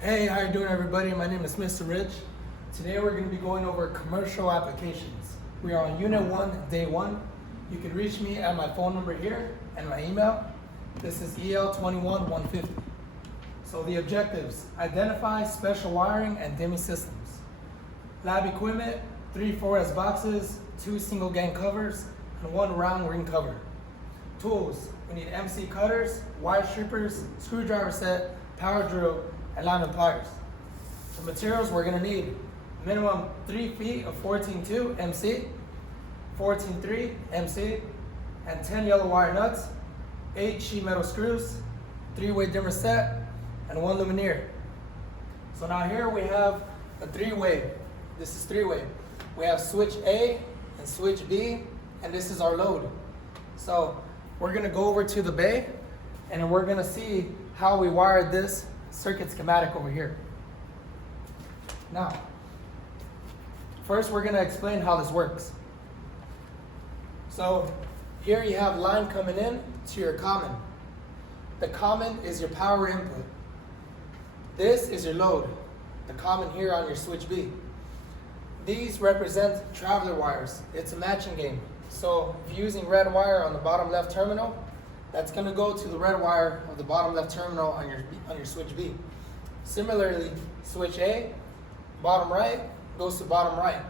Hey, how you doing everybody? My name is Mr. Rich. Today we're going to be going over commercial applications. We are on Unit 1, Day 1. You can reach me at my phone number here and my email. This is EL150. So the objectives: identify special wiring and dimming systems. Lab equipment: 3 4S boxes, 2 single gang covers, and 1 round ring cover. Tools: we need MC cutters, wire strippers, screwdriver set, power drill, and lineman pliers. The materials we're gonna need: minimum 3 feet of 14.2 MC, 14.3 MC, and 10 yellow wire nuts, 8 sheet metal screws, 3-way dimmer set, and 1 luminaire. So now here we have a 3-way. This is 3-way. We have switch A and switch B, and this is our load. So we're gonna go over to the bay, and we're gonna see how we wired this circuit schematic over here. Now, first we're gonna explain how this works. So here you have line coming in to your common. The common is your power input. This is your load, the common here on your switch B. These represent traveler wires. It's a matching game. So if you're using red wire on the bottom left terminal, that's going to go to the red wire of the bottom left terminal on your switch B. Similarly, switch A, bottom right, goes to bottom right.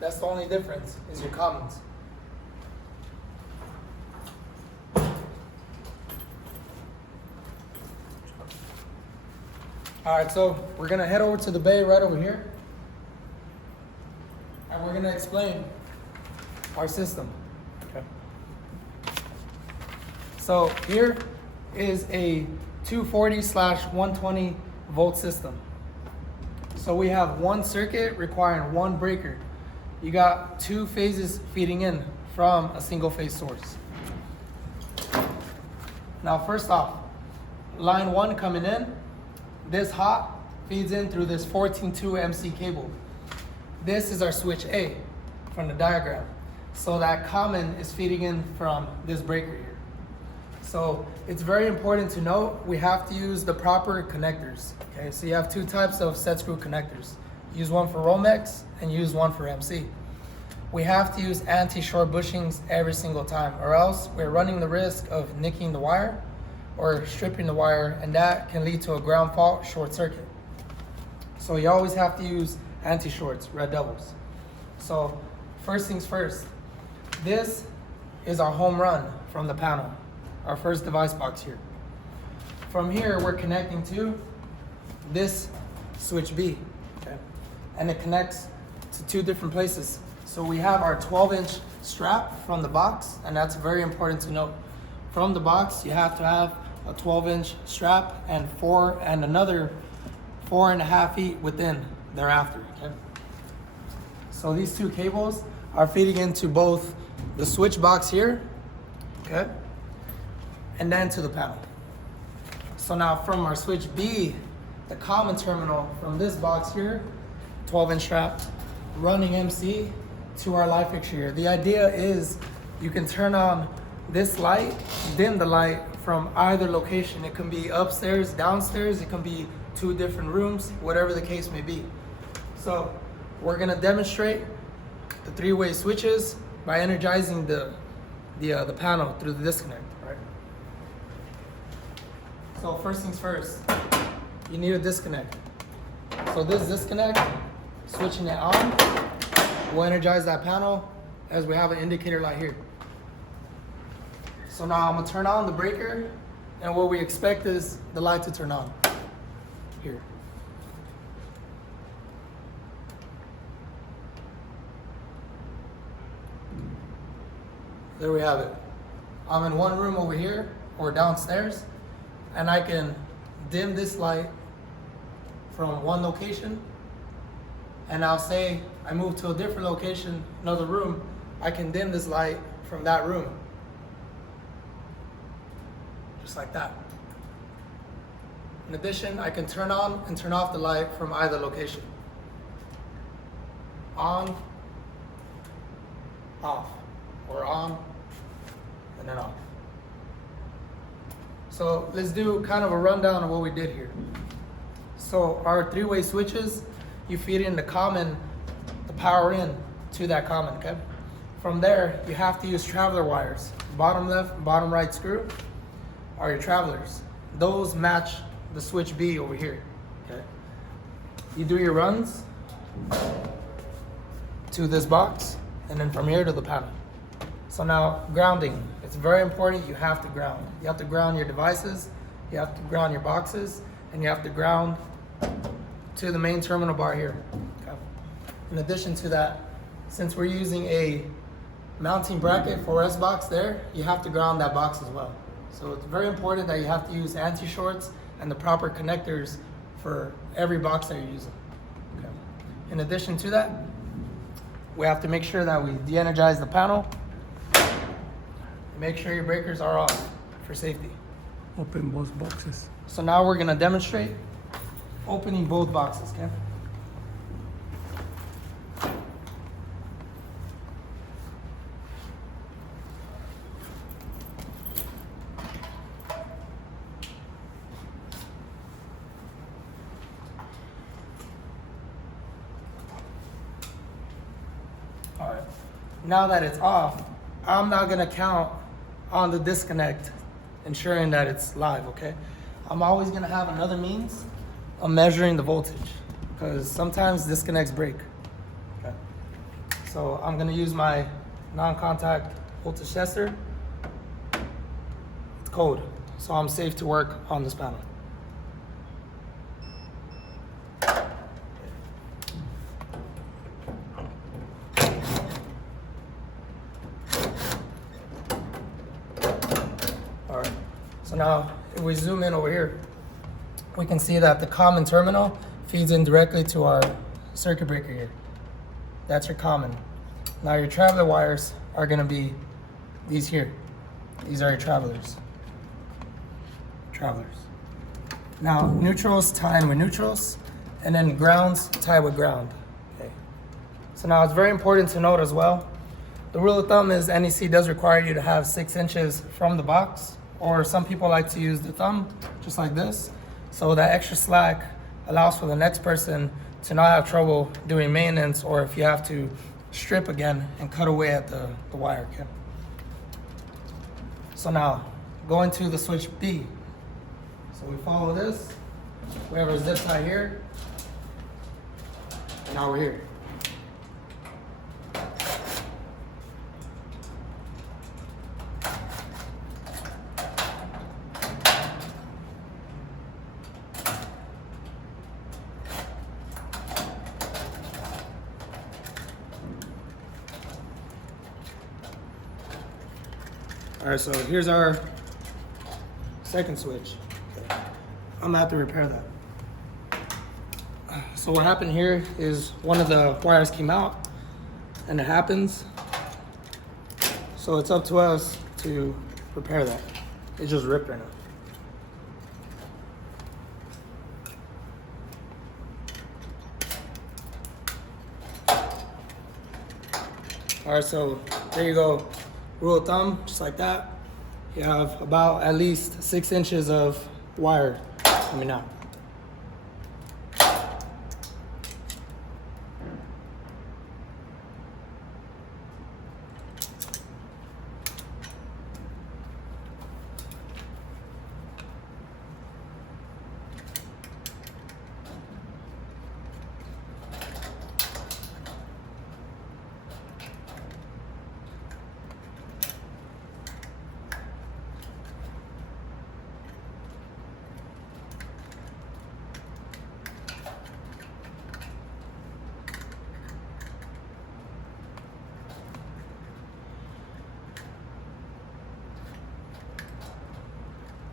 That's the only difference, is your commons. All right, so we're gonna head over to the bay right over here, and we're gonna explain our system. Okay. So here is a 240/120 volt system. So we have 1 circuit requiring 1 breaker. You got 2 phases feeding in from a single phase source. Now first off, line 1 coming in, this hot feeds in through this 14.2 MC cable. This is our switch A from the diagram. So that common is feeding in from this breaker here. So it's very important to note we have to use the proper connectors. Okay, so you have 2 types of set screw connectors. Use one for Romex and use one for MC. We have to use anti-short bushings every single time, or else we're running the risk of nicking the wire or stripping the wire, and that can lead to a ground fault short circuit. So you always have to use anti-shorts, red doubles. So first things first, this is our home run from the panel, our first device box here. From here, we're connecting to this switch B, okay? And it connects to 2 different places. So we have our 12-inch strap from the box, and that's very important to note. From the box, you have to have a 12-inch strap and another 4.5 feet within thereafter, okay? So these 2 cables are feeding into both the switch box here, okay, and then to the panel. So now from our switch B, the common terminal from this box here, 12-inch strap, running MC to our light fixture here. The idea is you can turn on this light, dim the light from either location. It can be upstairs, downstairs, it can be 2 different rooms, whatever the case may be. So we're gonna demonstrate the 3-way switches by energizing the panel through the disconnect, right? So first things first, you need a disconnect. So this disconnect, switching it on, will energize that panel as we have an indicator light here. So now I'm gonna turn on the breaker, and what we expect is the light to turn on here. There we have it. I'm in one room over here or downstairs, and I can dim this light from one location, and I'll say I move to a different location, another room, I can dim this light from that room. Just like that. In addition, I can turn on and turn off the light from either location. On, off, or on, and then off. So let's do kind of a rundown of what we did here. So our three-way switches, you feed in the power in to that common, okay? From there, you have to use traveler wires. Bottom left, bottom right screw are your travelers. Those match the switch B over here, okay? You do your runs to this box, and then from here to the panel. So now, grounding. It's very important, you have to ground. You have to ground your devices, you have to ground your boxes, and you have to ground to the main terminal bar here. Okay. In addition to that, since we're using a mounting bracket for S box there, you have to ground that box as well. So it's very important that you have to use anti-shorts and the proper connectors for every box that you're using. Okay. In addition to that, we have to make sure that we de-energize the panel. Make sure your breakers are off for safety. Open both boxes. So now we're gonna demonstrate opening both boxes, okay? All right, now that it's off, I'm not gonna count on the disconnect, ensuring that it's live, okay? I'm always gonna have another means of measuring the voltage, because sometimes disconnects break, okay? So I'm gonna use my non-contact voltage tester. It's cold, so I'm safe to work on this panel. All right, so now if we zoom in over here, we can see that the common terminal feeds in directly to our circuit breaker here. That's your common. Now your traveler wires are gonna be these here. These are your travelers. Now neutrals tie in with neutrals, and then grounds tie with ground. Okay. So now it's very important to note as well, the rule of thumb is NEC does require you to have 6 inches from the box, or some people like to use the thumb, just like this. So that extra slack allows for the next person to not have trouble doing maintenance, or if you have to strip again and cut away at the wire. Okay. So now, going to the switch B. So we follow this, we have our zip tie here, and now we're here. All right, so here's our second switch. Okay. I'm gonna have to repair that. So what happened here is one of the wires came out, and it happens. So it's up to us to repair that. It just ripped right now. All right, so there you go. Rule of thumb, just like that. You have about at least 6 inches of wire coming out.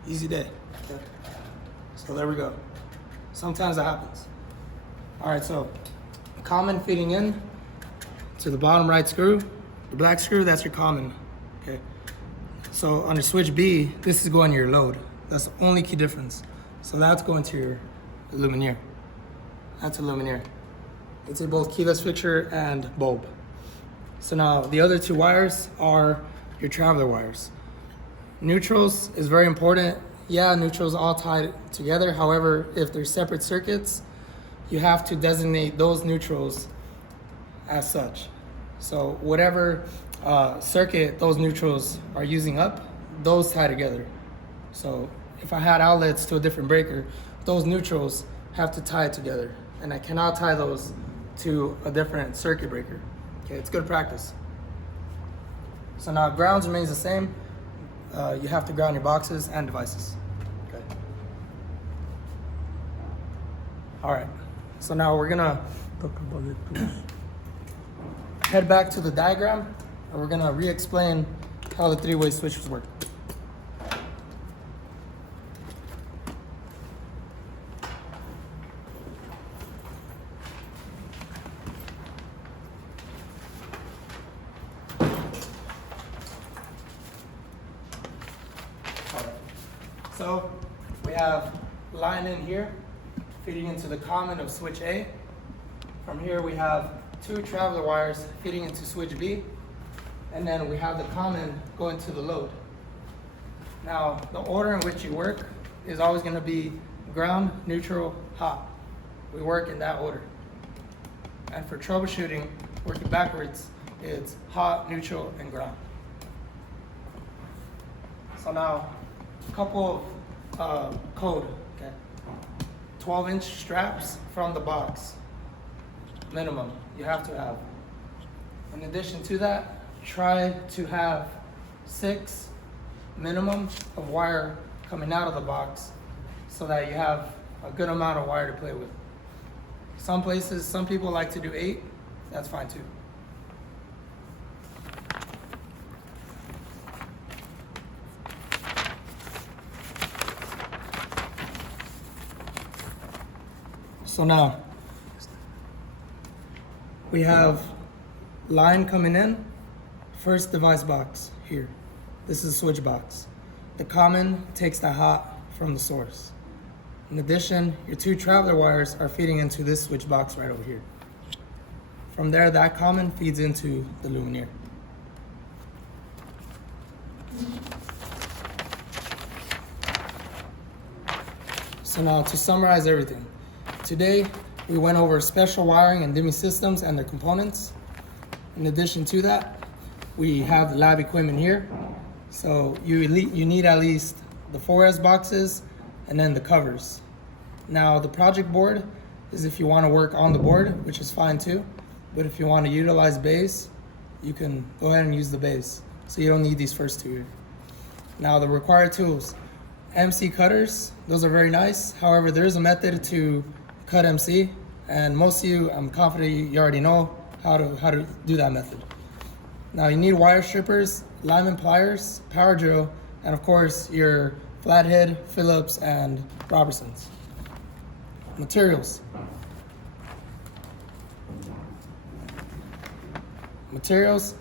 Easy day. Okay. So there we go. Sometimes that happens. All right, so common feeding in to the bottom right screw. The black screw, that's your common. Okay. So under switch B, this is going to your load. That's the only key difference. So that's going to your luminaire. That's a luminaire. It's in both keyless fixture and bulb. So now the other two wires are your traveler wires. Neutrals is very important yeah, neutrals all tied together. However, if they're separate circuits, you have to designate those neutrals as such. So whatever circuit those neutrals are using up, those tie together. So if I had outlets to a different breaker, those neutrals have to tie together, and I cannot tie those to a different circuit breaker. Okay, it's good practice. So now grounds remains the same. You have to ground your boxes and devices. Okay. All right. So now we're gonna Talk about the tools. head back to the diagram, and we're gonna re-explain how the three-way switches work. So we have line in here feeding into the common of switch A. From here we have two traveler wires feeding into switch B, and then we have the common going to the load. Now the order in which you work is always going to be ground, neutral, hot. We work in that order. And for troubleshooting, working backwards, it's hot, neutral, and ground. So now, a couple of code, okay? 12-inch straps from the box, minimum, you have to have. In addition to that, try to have 6 minimum of wire coming out of the box so that you have a good amount of wire to play with. Some places, some people like to do 8, that's fine too. So now, we have line coming in, first device box here. This is a switch box. The common takes the hot from the source. In addition, your 2 traveler wires are feeding into this switch box right over here. From there, that common feeds into the luminaire. So now to summarize everything. Today, we went over special wiring and dimming systems and their components. In addition to that, we have the lab equipment here. So you need at least the 4S boxes and then the covers. Now the project board is if you want to work on the board, which is fine too. But if you want to utilize bays, you can go ahead and use the bays. So you don't need these first 2 here. Now the required tools. MC cutters, those are very nice. However, there is a method to cut MC, and most of you, I'm confident you already know how to do that method. Now you need wire strippers, Lyman pliers, power drill, and of course your flathead, Phillips, and Robertsons. Materials. Materials,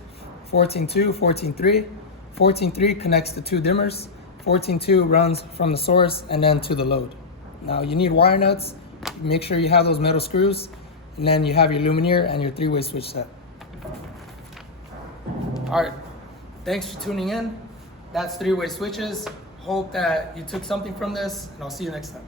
14.2, 14.3. 14.3 connects the 2 dimmers. 14.2 runs from the source and then to the load. Now you need wire nuts. Make sure you have those metal screws, and then you have your luminaire and your 3-way switch set. All right, thanks for tuning in. That's 3-way switches. Hope that you took something from this, and I'll see you next time.